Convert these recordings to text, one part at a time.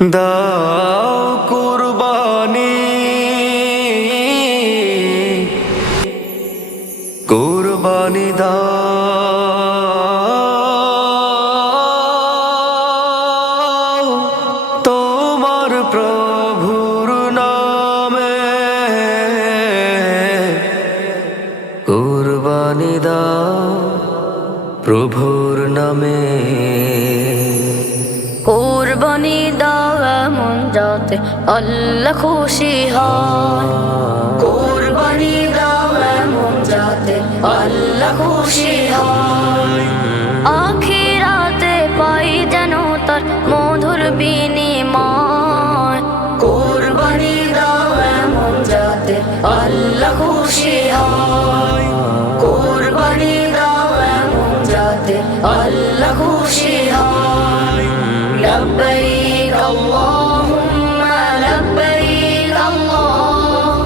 দাও কুরবানি কুরবানি দাও তোমার প্রভুর নামে কুরবানি দাও প্রভুর নামে কুরবানি দাও এমন যাতে আল্লাহ খুশি হয়। কুরবানি দাও এমন যাতে আল্লাহ খুশি হয়। আখিরাতে পাই যেন তার মধুর বিনিময়। কুরবানি দাও এমন যাতে আল্লাহ খুশি হয়। কুরবানি দাও এমন যাতে আল্লাহ খুশি হয়। لبيك اللهم لبيك الله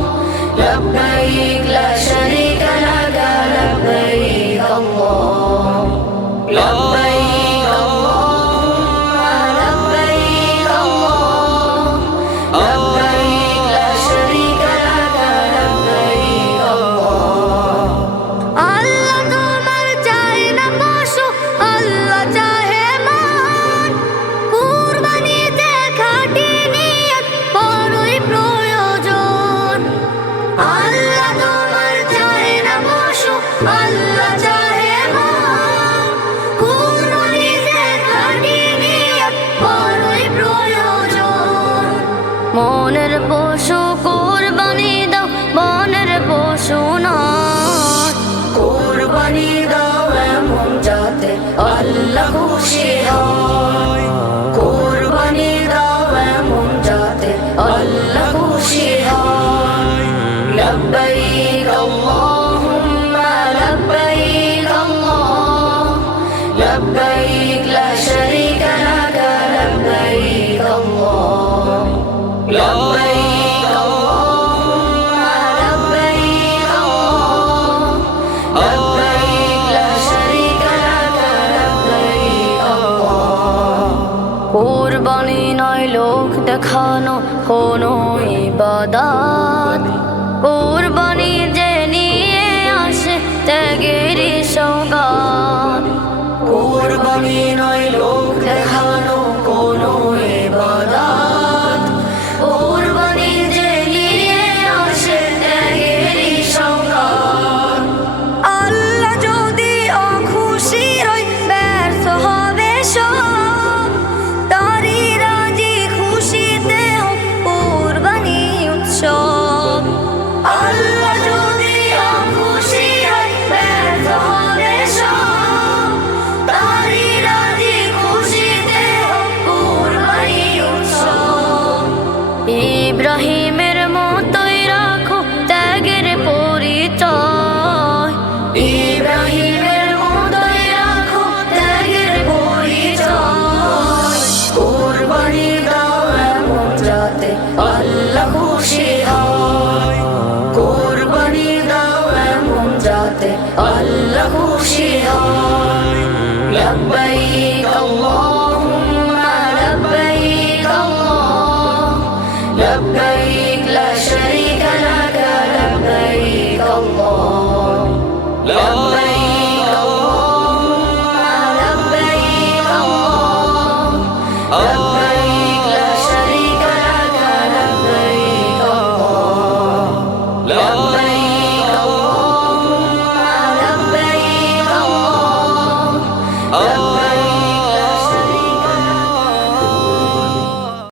لبيك لا شريك لك لبيك الله لبيك اللهم لبيك الله لبيك لا شريك لك لبيك الله আল্লাহ তোমার চাই না পশু আল্লাহ চাহে মান। কুরবানিতে খাঁটি নিয়ত বড়ই প্রয়োজন। আল্লাহ তোমার চাই না পশু আল্লাহ চাহে মান। কুরবানিতে খাঁটি নিয়ত বড়ই প্রয়োজন। মনের পশু কুরবানি দাও মনের পশু নয়। কুরবানি দাও এমন যাতে আল্লাহ খুশি হয়। কুরবানি দাও এমন যাতে আল্লাহ খুশি হয়। লব্বাইক আল্লাহুম্মা লব্বাইক আল্লাহ লব্বাইক লা শারীকা লাক লব্বাইক আল্লাহ লব্বাইক আল্লাহুম্মা লব্বাইক আল্লাহ লব্বাইক লা শারীকা লাক লব্বাইক আল্লাহ। কুরবানি নয় লোক দেখানো কোনো ইবাদত। কুরবানি যে নিয়ে আসে ত্যাগের সওগাত। কুরবানি নয় লোক দেখানো